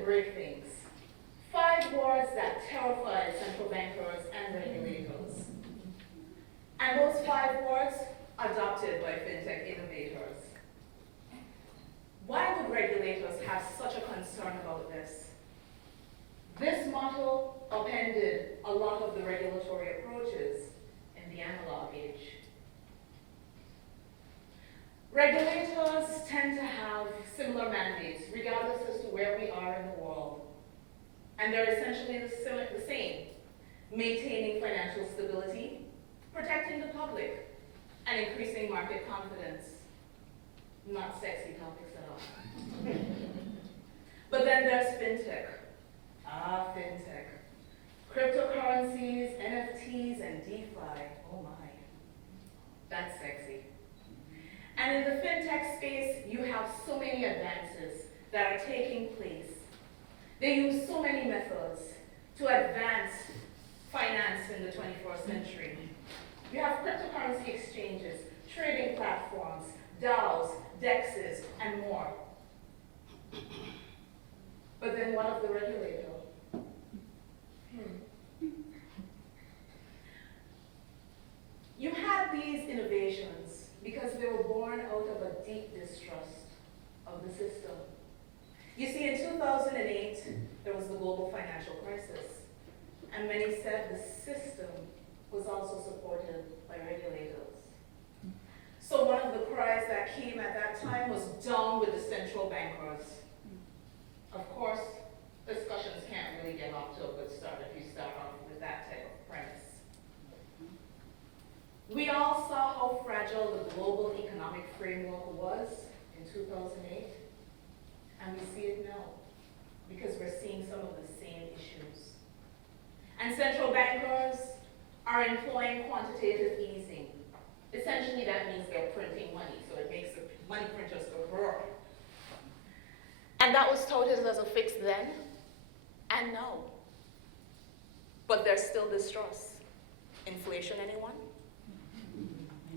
to break things. 5 words that terrify central bankers and regulators. And those 5 words adopted by FinTech innovators. Why would regulators have such a concern about this? This motto upended a lot of the regulatory approaches in the analog age. Regulators tend to have similar mandates, regardless as to where we are in the world. And they're essentially the same: maintaining financial stability, protecting the public, and increasing market confidence. Not sexy topics at all. But then there's FinTech. FinTech. Cryptocurrencies, NFTs, and DeFi. Oh my. That's sexy. And in the FinTech space, you have so many advances that are taking place. They use so many methods to advance finance in the 21st century. You have cryptocurrency exchanges, trading platforms, DAOs, DEXs, and more. But then what of the regulator? You had these innovations because they were born out of a deep distrust of the system. You see, in 2008, there was the global financial crisis, and many said the system was also supported by regulators. So one of the cries that came at that time was down with the central bankers. Of course, discussions can't really get off to a good start if you start off with that type of premise. We all saw how fragile the global economic framework was in 2008, and we see it now because we're seeing some of the same issues. And central bankers are employing quantitative easing. Essentially, that means they're printing money, so it makes the money printers go roar. And that was touted as a fix then, and now. But there's still distrust. Inflation, anyone?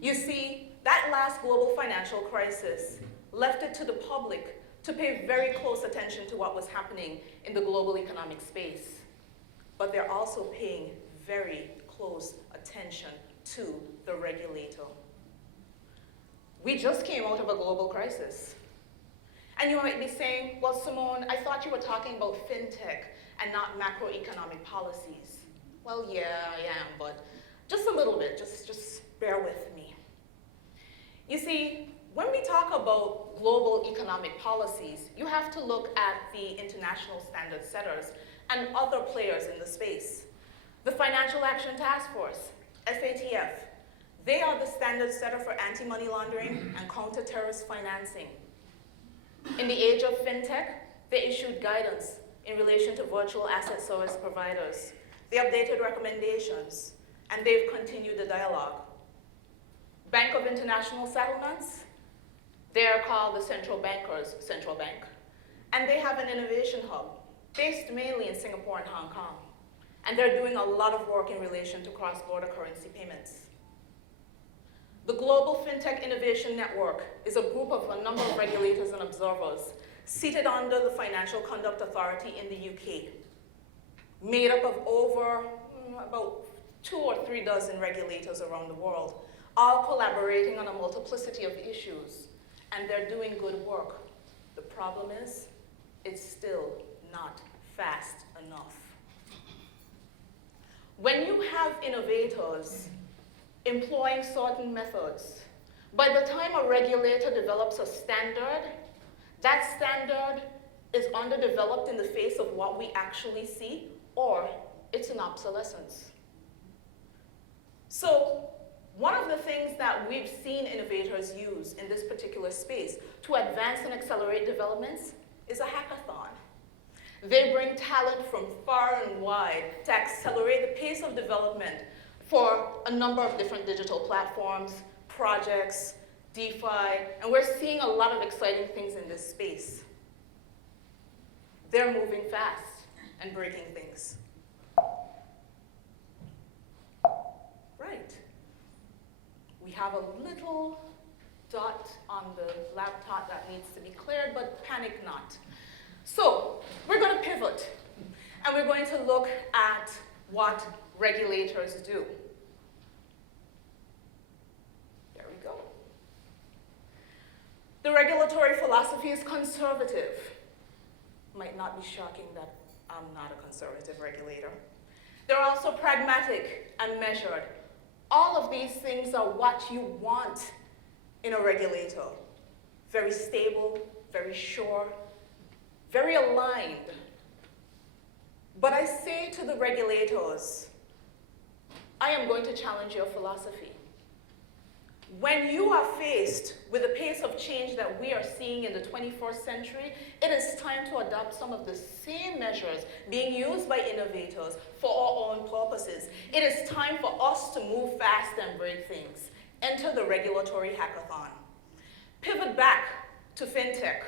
You see, that last global financial crisis left it to the public to pay very close attention to what was happening in the global economic space. But they're also paying very close attention to the regulator. We just came out of a global crisis. And you might be saying, well, Simone, I thought you were talking about FinTech and not macroeconomic policies. Well, yeah, I am, but just a little bit, just bear with me. You see, when we talk about global economic policies, you have to look at the international standard setters and other players in the space. The Financial Action Task Force, FATF, they are the standard setter for anti-money laundering and counter-terrorist financing. In the age of FinTech, they issued guidance in relation to virtual asset service providers. They updated recommendations, and they've continued the dialogue. Bank of International Settlements, they are called the Central Bankers Central Bank, and they have an innovation hub based mainly in Singapore and Hong Kong, and they're doing a lot of work in relation to cross-border currency payments. The Global FinTech Innovation Network is a group of a number of regulators and observers seated under the Financial Conduct Authority in the UK, made up of over about 2 or 3 dozen regulators around the world, all collaborating on a multiplicity of issues, and they're doing good work. The problem is, it's still not fast enough. When you have innovators employing certain methods, by the time a regulator develops a standard, that standard is underdeveloped in the face of what we actually see, or it's an obsolescence. So one of the things that we've seen innovators use in this particular space to advance and accelerate developments is a hackathon. They bring talent from far and wide to accelerate the pace of development for a number of different digital platforms, projects, DeFi, and we're seeing a lot of exciting things in this space. They're moving fast and breaking things. Right. We have a little dot on the laptop that needs to be cleared, but panic not. So, we're going to pivot, and we're going to look at what regulators do. There we go. The regulatory philosophy is conservative. Might not be shocking that I'm not a conservative regulator. They're also pragmatic and measured. All of these things are what you want in a regulator. Very stable, very sure, very aligned. But I say to the regulators, I am going to challenge your philosophy. When you are faced with the pace of change that we are seeing in the 21st century, it is time to adopt some of the same measures being used by innovators for our own purposes. It is time for us to move fast and break things. Enter the regulatory hackathon. Pivot back to FinTech.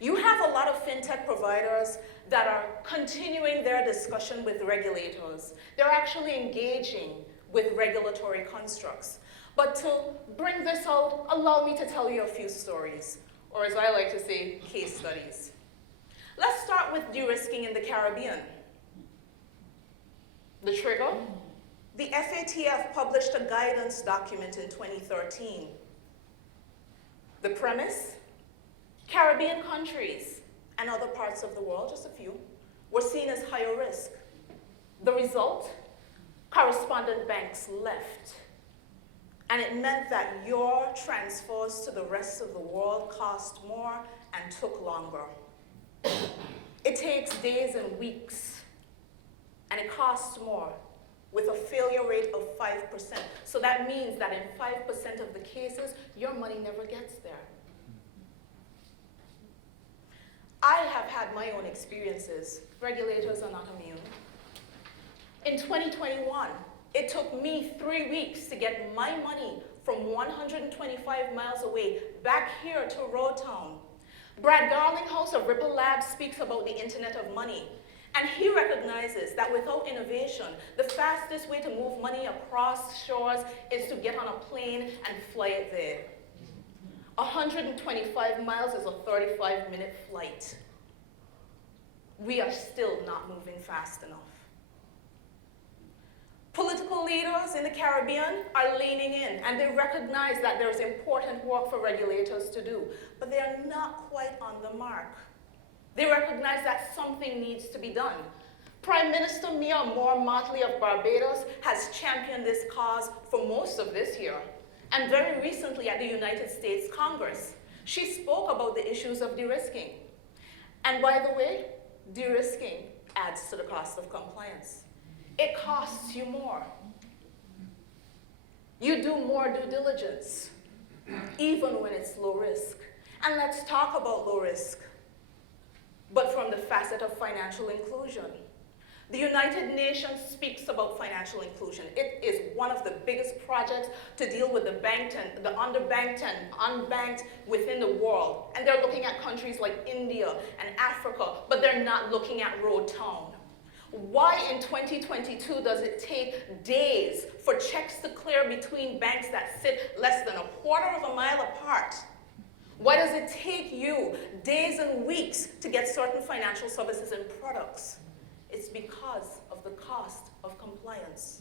You have a lot of FinTech providers that are continuing their discussion with regulators. They're actually engaging with regulatory constructs. But to bring this out, allow me to tell you a few stories, or as I like to say, case studies. Let's start with de-risking in the Caribbean. The trigger? The FATF published a guidance document in 2013. The premise? Caribbean countries and other parts of the world, just a few, were seen as higher risk. The result? Correspondent banks left. And it meant that your transfers to the rest of the world cost more and took longer. It takes days and weeks, and it costs more, with a failure rate of 5%. So that means that in 5% of the cases, your money never gets there. I have had my own experiences. Regulators are not immune. In 2021, it took me 3 weeks to get my money from 125 miles away back here to Roadtown. Brad Garlinghouse of Ripple Labs speaks about the Internet of Money, and he recognizes that without innovation, the fastest way to move money across shores is to get on a plane and fly it there. 125 miles is a 35-minute flight. We are still not moving fast enough. Political leaders in the Caribbean are leaning in, and they recognize that there's important work for regulators to do, but they are not quite on the mark. They recognize that something needs to be done. Prime Minister Mia Moore-Motley of Barbados has championed this cause for most of this year, and very recently at the United States Congress, she spoke about the issues of de-risking. And by the way, de-risking adds to the cost of compliance. It costs you more. You do more due diligence, even when it's low risk. And let's talk about low risk, but from the facet of financial inclusion. The United Nations speaks about financial inclusion. It is one of the biggest projects to deal with the banked and the underbanked and unbanked within the world. And they're looking at countries like India and Africa, but they're not looking at Roadtown. Why in 2022 does it take days for checks to clear between banks that sit less than a quarter of a mile apart? Why does it take you days and weeks to get certain financial services and products? It's because of the cost of compliance.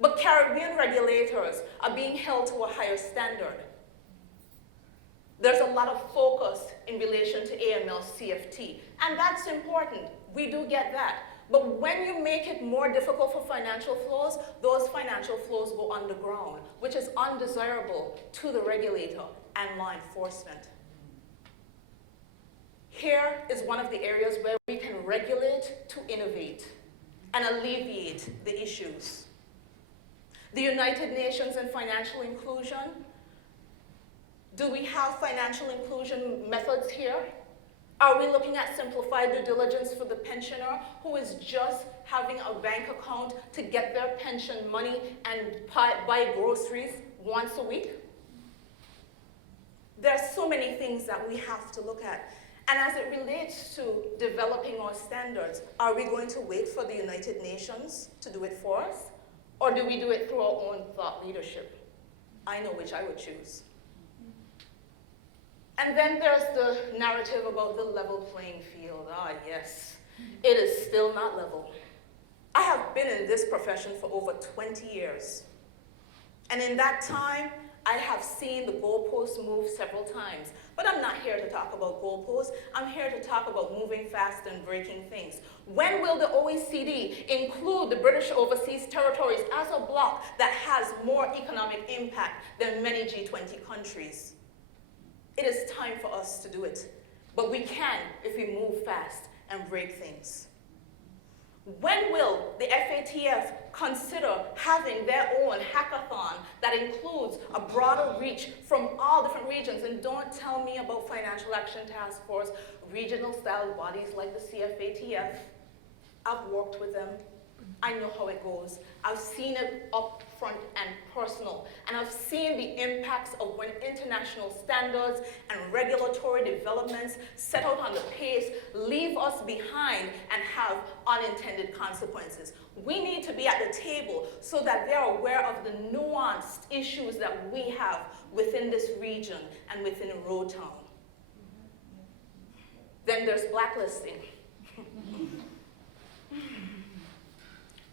But Caribbean regulators are being held to a higher standard. There's a lot of focus in relation to AML CFT, and that's important. We do get that. But when you make it more difficult for financial flows, those financial flows go underground, which is undesirable to the regulator and law enforcement. Here is one of the areas where we can regulate to innovate and alleviate the issues. The United Nations and financial inclusion. Do we have financial inclusion methods here? Are we looking at simplified due diligence for the pensioner who is just having a bank account to get their pension money and buy groceries once a week? There are so many things that we have to look at. And as it relates to developing our standards, are we going to wait for the United Nations to do it for us? Or do we do it through our own thought leadership? I know which I would choose. And then there's the narrative about the level playing field. Ah, yes, it is still not level. I have been in this profession for over 20 years. And in that time, I have seen the goalposts move several times. But I'm not here to talk about goalposts. I'm here to talk about moving fast and breaking things. When will the OECD include the British Overseas Territories as a bloc that has more economic impact than many G20 countries? It is time for us to do it. But we can if we move fast and break things. When will the FATF consider having their own hackathon that includes a broader reach from all different regions? And don't tell me about Financial Action Task Force, regional style bodies like the CFATF. I've worked with them. I know how it goes. I've seen it up front and personal. And I've seen the impacts of when international standards and regulatory developments set out on the pace leave us behind and have unintended consequences. We need to be at the table so that they're aware of the nuanced issues that we have within this region and within Roadtown. Then there's blacklisting.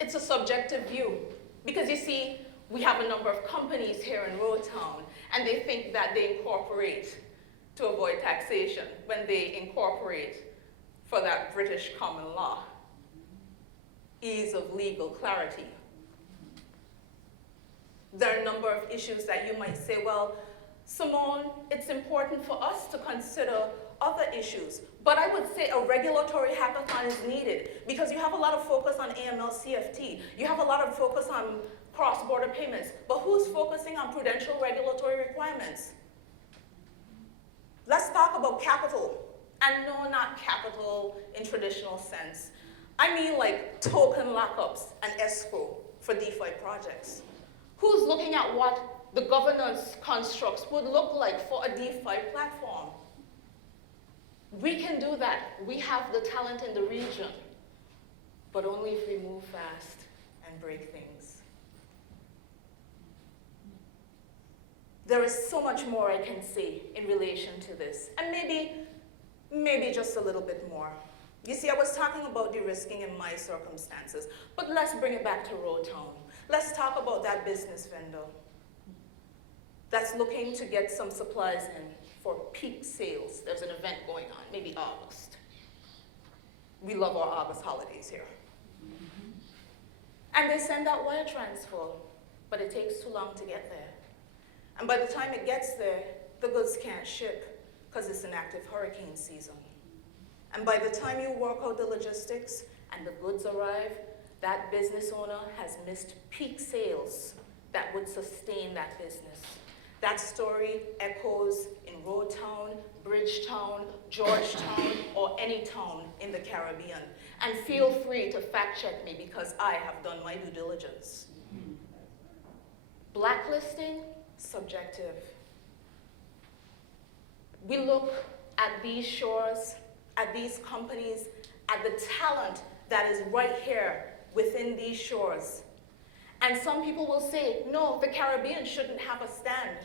It's a subjective view, because you see, we have a number of companies here in Roadtown, and they think that they incorporate to avoid taxation when they incorporate for that British common law, ease of legal clarity. There are a number of issues that you might say, well, Simone, it's important for us to consider other issues. But I would say a regulatory hackathon is needed because you have a lot of focus on AML-CFT. You have a lot of focus on cross-border payments. But who's focusing on prudential regulatory requirements? Let's talk about capital. And no, not capital in traditional sense. I mean like token lockups and escrow for DeFi projects. Who's looking at what the governance constructs would look like for a DeFi platform? We can do that. We have the talent in the region, but only if we move fast and break things. There is so much more I can say in relation to this, and maybe just a little bit more. You see, I was talking about de-risking in my circumstances, but let's bring it back to Roadtown. Let's talk about that business vendor that's looking to get some supplies in for peak sales. There's an event going on, maybe August. We love our August holidays here. And they send out wire transfer, but it takes too long to get there. And by the time it gets there, the goods can't ship because it's an active hurricane season. And by the time you work out the logistics and the goods arrive, that business owner has missed peak sales that would sustain that business. That story echoes in Roadtown, Bridgetown, Georgetown, or any town in the Caribbean. And feel free to fact check me because I have done my due diligence. Blacklisting, subjective. We look at these shores, at these companies, at the talent that is right here within these shores. And some people will say, no, the Caribbean shouldn't have a stand.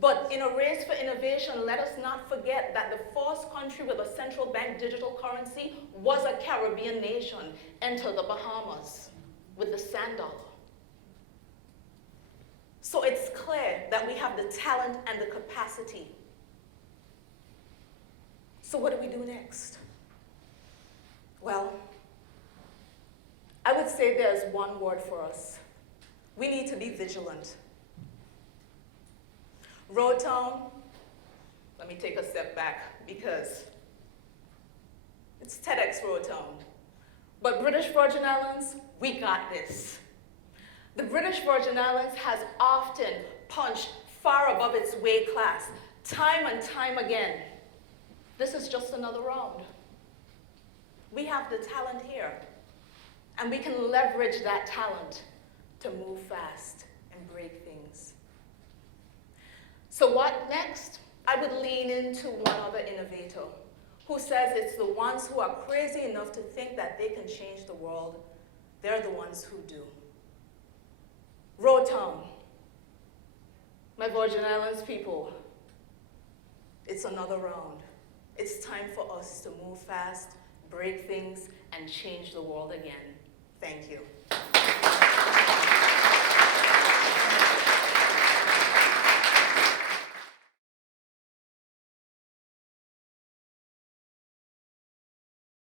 But in a race for innovation, let us not forget that the first country with a central bank digital currency was a Caribbean nation. Enter the Bahamas with the sand dollar. So it's clear that we have the talent and the capacity. So what do we do next? Well, I would say there's one word for us. We need to be vigilant. Roadtown, let me take a step back because it's TEDxRoadTown. But British Virgin Islands, we got this. The British Virgin Islands has often punched far above its weight class, time and time again. This is just another round. We have the talent here, and we can leverage that talent to move fast and break things. So what next? I would lean into one other innovator who says it's the ones who are crazy enough to think that they can change the world. They're the ones who do. Roadtown, my Virgin Islands people, It's another round. It's time for us to move fast, break things, and change the world again. Thank you.